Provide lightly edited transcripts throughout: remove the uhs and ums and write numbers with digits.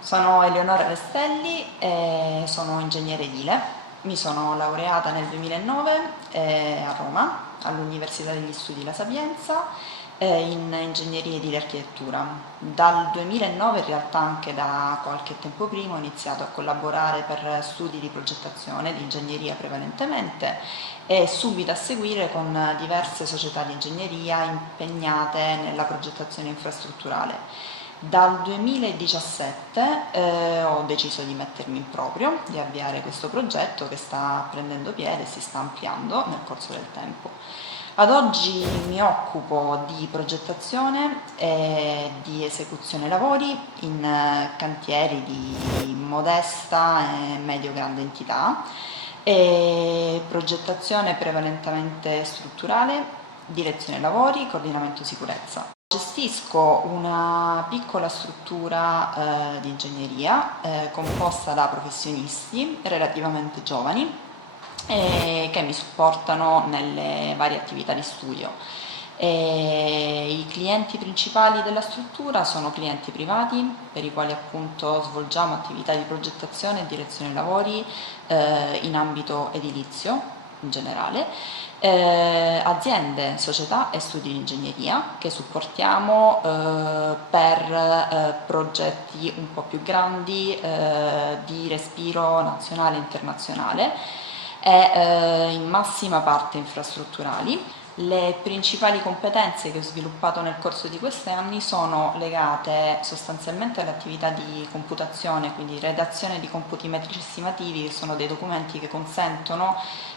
Sono Eleonora Restelli e sono ingegnere edile. Mi sono laureata nel 2009 a Roma, all'Università degli Studi La Sapienza, in ingegneria edile e architettura. Dal 2009, in realtà anche da qualche tempo prima, ho iniziato a collaborare per studi di progettazione, di ingegneria prevalentemente, e subito a seguire con diverse società di ingegneria impegnate nella progettazione infrastrutturale. Dal 2017 ho deciso di mettermi in proprio, di avviare questo progetto che sta prendendo piede e si sta ampliando nel corso del tempo. Ad oggi mi occupo di progettazione e di esecuzione lavori in cantieri di modesta e medio-grande entità, e progettazione prevalentemente strutturale, direzione lavori, coordinamento sicurezza. Gestisco una piccola struttura di ingegneria composta da professionisti relativamente giovani che mi supportano nelle varie attività di studio. I clienti principali della struttura sono clienti privati per i quali appunto svolgiamo attività di progettazione e direzione lavori in ambito edilizio in generale, aziende, società e studi di ingegneria che supportiamo per progetti un po' più grandi di respiro nazionale e internazionale e in massima parte infrastrutturali. Le principali competenze che ho sviluppato nel corso di questi anni sono legate sostanzialmente all'attività di computazione, quindi redazione di computi metrici estimativi, che sono dei documenti che consentono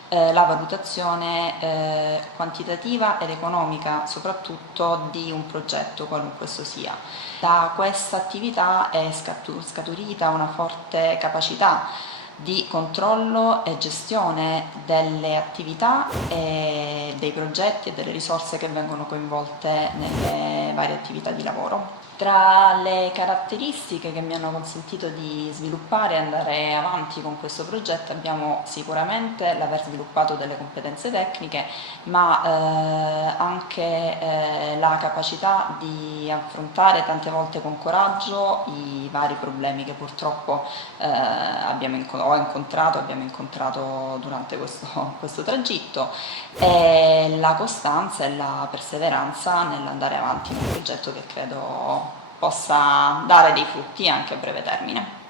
la valutazione quantitativa ed economica soprattutto di un progetto, qualunque esso sia. Da questa attività è scaturita una forte capacità di controllo e gestione delle attività e dei progetti e delle risorse che vengono coinvolte nelle varie attività di lavoro. Tra le caratteristiche che mi hanno consentito di sviluppare e andare avanti con questo progetto abbiamo sicuramente l'aver sviluppato delle competenze tecniche, ma anche la capacità di affrontare tante volte con coraggio i vari problemi che purtroppo abbiamo incontrato durante questo tragitto, e la costanza e la perseveranza nell'andare avanti in un progetto che credo possa dare dei frutti anche a breve termine.